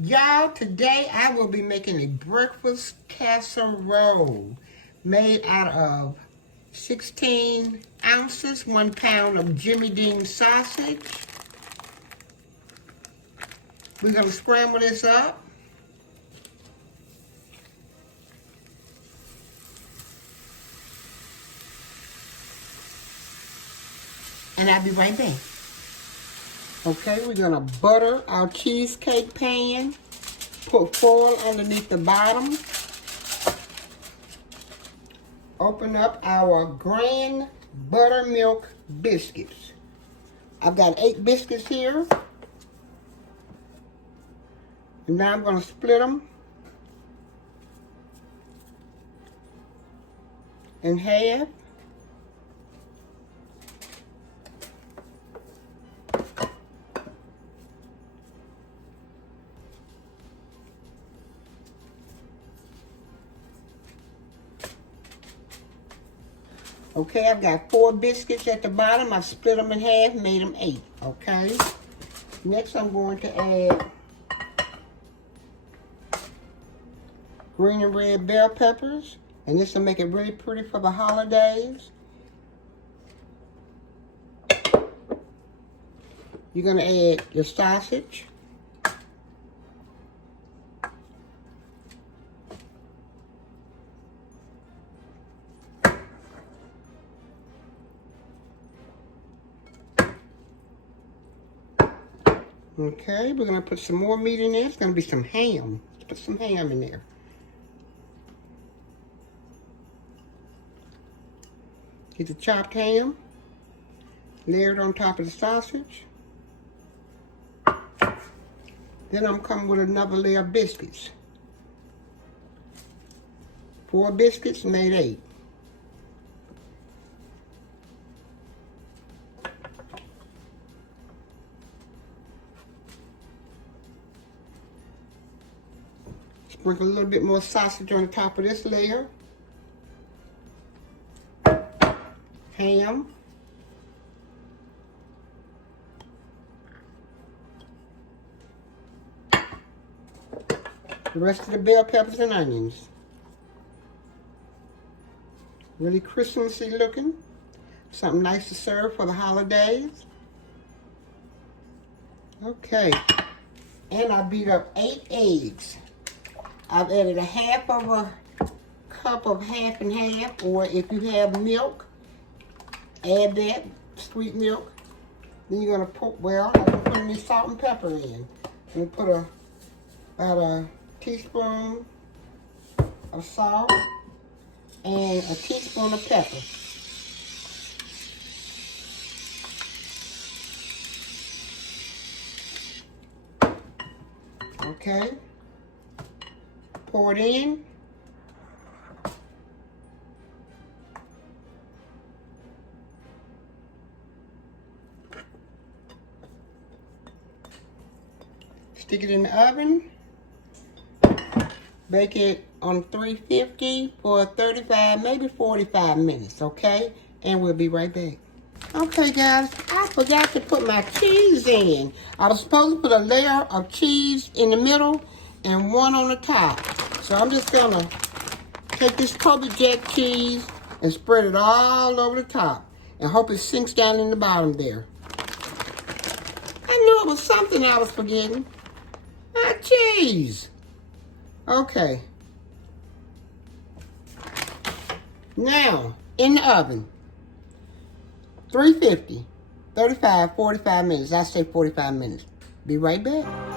Y'all, today I will be making a breakfast casserole made out of 16 ounces, 1 pound of Jimmy Dean sausage. We're going to scramble this up. And I'll be right back. Okay, we're gonna butter our cheesecake pan, put foil underneath the bottom, open up our grand buttermilk biscuits. I've got 8 biscuits here, and now I'm gonna split them in half. Okay, I've got 4 biscuits at the bottom. I've split them in half, made them 8, okay? Next, I'm going to add green and red bell peppers, and this will make it really pretty for the holidays. You're gonna add your sausage. Okay, we're gonna put some more meat in there. It's gonna be some ham. Let's put some ham in there. Get the chopped ham, layer it on top of the sausage. Then I'm coming with another layer of biscuits. 4 biscuits made 8. Sprinkle a little bit more sausage on the top of this layer. Ham. The rest of the bell peppers and onions. Really Christmassy looking. Something nice to serve for the holidays. Okay. And I beat up 8 eggs. I've added a half of a cup of half and half, or if you have milk, add that, sweet milk. Then you're gonna put, well, I'm gonna put any salt and pepper in. I'm gonna put about a teaspoon of salt and a teaspoon of pepper. Okay. Pour it in. Stick it in the oven. Bake it on 350 for 35, maybe 45 minutes, okay? And we'll be right back. Okay, guys, I forgot to put my cheese in. I was supposed to put a layer of cheese in the middle and one on the top. So I'm just gonna take this Kobe Jack cheese and spread it all over the top and hope it sinks down in the bottom there. I knew it was something I was forgetting. My cheese. Okay. Now, in the oven, 350, 35, 45 minutes. I say 45 minutes. Be right back.